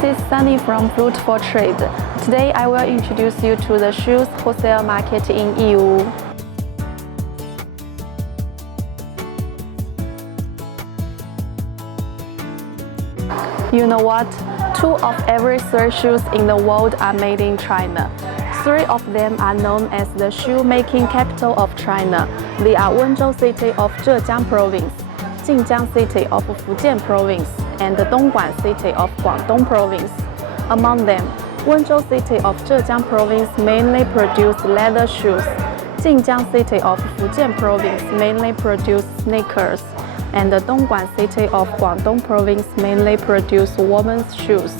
this is Sunny from Fruitful Trade. Today I will introduce you to the shoes wholesale market in Yiwu. You know what? 2 of every 3 shoes in the world are made in China. 3 of them are known as the shoemaking capital of China. They are Wenzhou city of Zhejiang province, Jinjiang city of Fujian province, and the Dongguan city of Guangdong province. Among them, Wenzhou city of Zhejiang province mainly produce leather shoes. Jinjiang city of Fujian province mainly produce sneakers, and the Dongguan city of Guangdong province mainly produce women's shoes.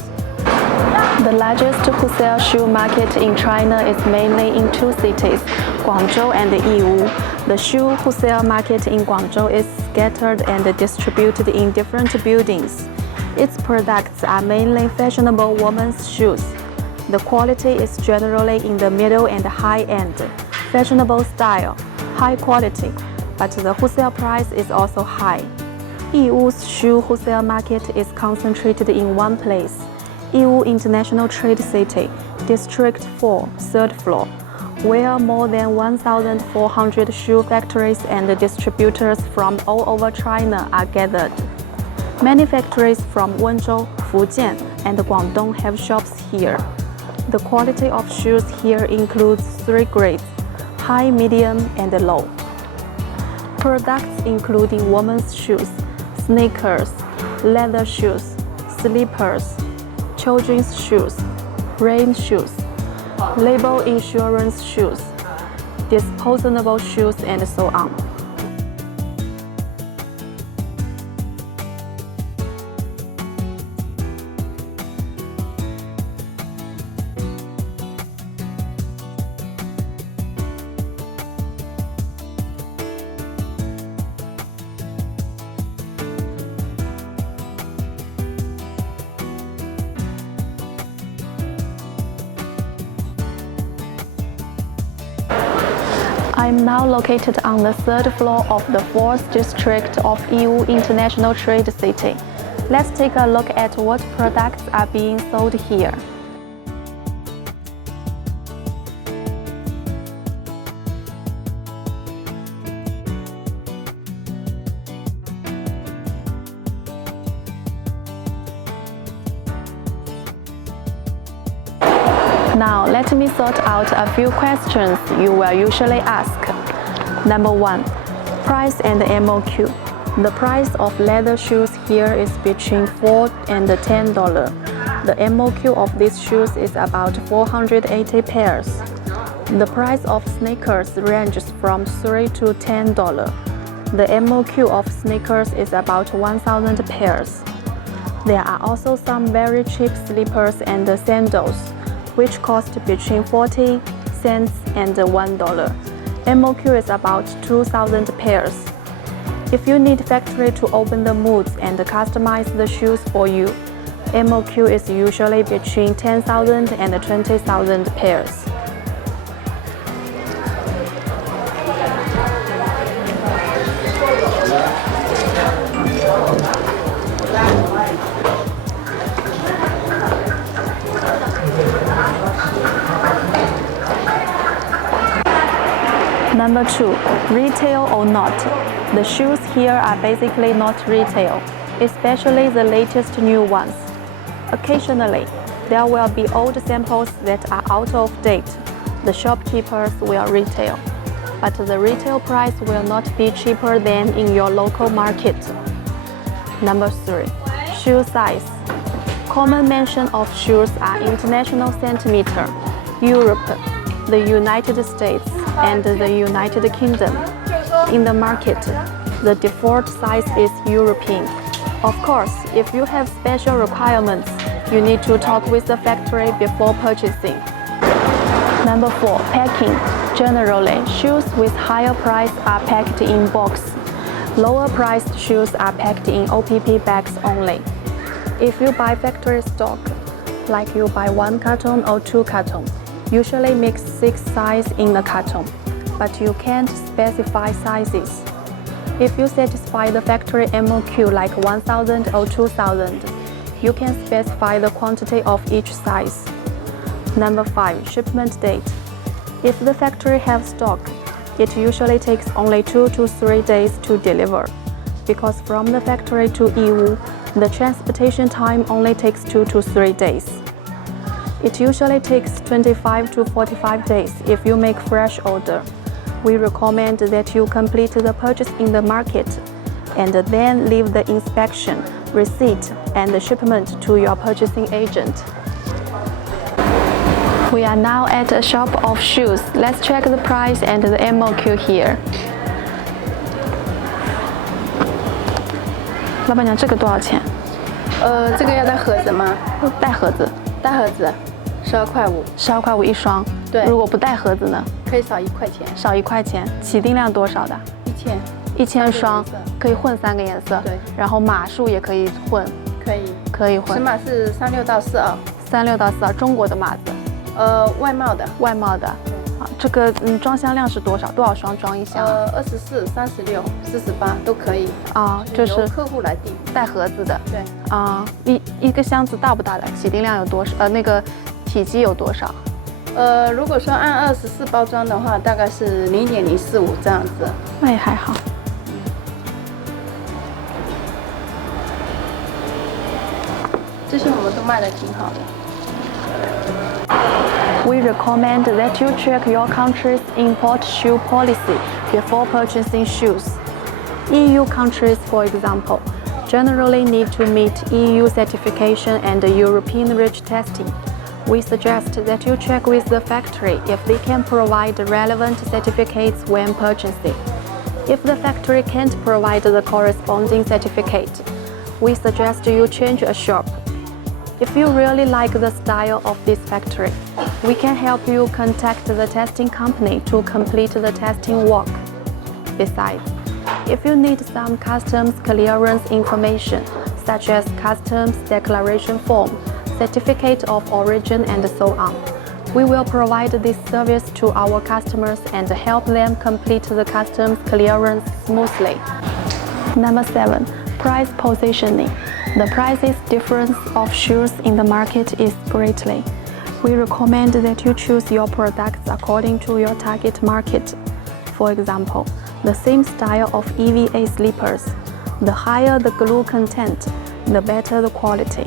The largest wholesale shoe market in China is mainly in 2 cities, Guangzhou and Yiwu. The shoe wholesale market in Guangzhou is scattered and distributed in different buildings. Its products are mainly fashionable women's shoes. The quality is generally in the middle and high end, fashionable style, high quality, but the wholesale price is also high. Yiwu's shoe wholesale market is concentrated in one place, Yiwu International Trade City, District 4, 3rd floor, where more than 1,400 shoe factories and distributors from all over China are gathered. Many factories from Wenzhou, Fujian, and Guangdong have shops here. The quality of shoes here includes 3 grades, high, medium, and low. Products including women's shoes, sneakers, leather shoes, slippers, children's shoes, rain shoes, label insurance shoes, disposable shoes, and so on. I'm now located on the 3rd floor of the 4th district of Yiwu International Trade City. Let's take a look at what products are being sold here. Now, let me sort out a few questions you will usually ask. Number 1. Price and MOQ. The price of leather shoes here is between $4 and $10. The MOQ of these shoes is about 480 pairs. The price of sneakers ranges from $3 to $10. The MOQ of sneakers is about 1,000 pairs. There are also some very cheap slippers and sandals, which cost between 40 cents and $1. MOQ is about 2,000 pairs. If you need factory to open the moods and customize the shoes for you, MOQ is usually between 10,000 and 20,000 pairs. Number 2, retail or not. The shoes here are basically not retail, especially the latest new ones. Occasionally, there will be old samples that are out of date. The shopkeepers will retail, but the retail price will not be cheaper than in your local market. Number 3, shoe size. Common mention of shoes are international centimeter, Europe, the United States, and the United Kingdom. In the market, the default size is European. Of course, if you have special requirements, you need to talk with the factory before purchasing. Number 4, packing. Generally, shoes with higher price are packed in box. Lower priced shoes are packed in OPP bags only. If you buy factory stock, like you buy 1 carton or 2 carton, usually mix 6 sizes in a carton, but you can't specify sizes. If you satisfy the factory MOQ like 1,000 or 2,000, You can specify the quantity of each size. Number 5. Shipment date. If the factory has stock, it usually takes only 2 to 3 days to deliver, because from the factory to Yiwu, the transportation time only takes 2 to 3 days. It usually takes 25 to 45 days if you make fresh order. We recommend that you complete the purchase in the market and then leave the inspection, receipt, and the shipment to your purchasing agent. We are now at a shop of shoes. Let's check the price and the MOQ here. 老板娘，这个多少钱？这个要带盒子吗？带盒子。带盒子，12块5。12块5一双。对。如果不带盒子呢？可以少1块钱。少1块钱。起订量多少的？1000。1000双，可以混3个颜色。对。然后码数也可以混。可以混。尺码是36到42。36到42，中国的码子。外贸的。外贸的。啊，这个装箱量是多少？多少双装一箱？24、36、48都可以。啊，就是由客户来定。带盒子的。对。啊，一个箱子大不大的？起订量有多少？那个体积有多少？如果说按24包装的话，大概是0.045这样子。那也还好。这些我们都卖得挺好的。We recommend that you check your country's import shoe policy before purchasing shoes. EU countries, for example, generally need to meet EU certification and European REACH testing. We suggest that you check with the factory if they can provide relevant certificates when purchasing. If the factory can't provide the corresponding certificate, we suggest you change a shop. If you really like the style of this factory, we can help you contact the testing company to complete the testing work. Besides, if you need some customs clearance information, such as customs declaration form, certificate of origin, and so on, we will provide this service to our customers and help them complete the customs clearance smoothly. Number 7. Price positioning. The prices difference of shoes in the market is greatly. We recommend that you choose your products according to your target market. For example, the same style of EVA slippers. The higher the glue content, the better the quality.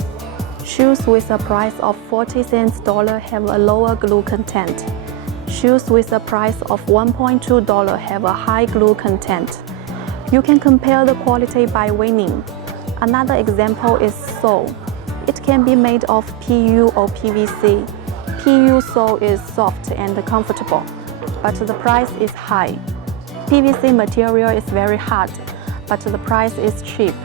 Shoes with a price of 40 cents have a lower glue content. Shoes with a price of $1.2 have a high glue content. You can compare the quality by weighing. Another example is sole. It can be made of PU or PVC. PU sole is soft and comfortable, but the price is high. PVC material is very hard, but the price is cheap.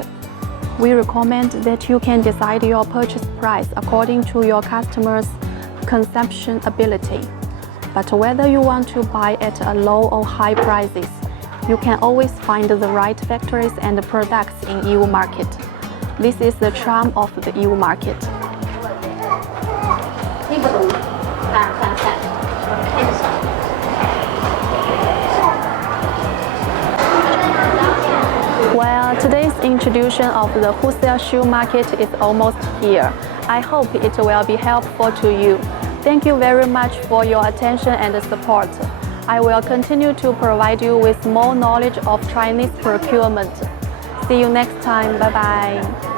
We recommend that you can decide your purchase price according to your customer's consumption ability. But whether you want to buy at a low or high prices, you can always find the right factories and products in Yiwu market. This is the charm of the Yiwu market. Well, today's introduction of the wholesale shoe market is almost here. I hope it will be helpful to you. Thank you very much for your attention and support. I will continue to provide you with more knowledge of Chinese procurement. See you next time. Bye bye.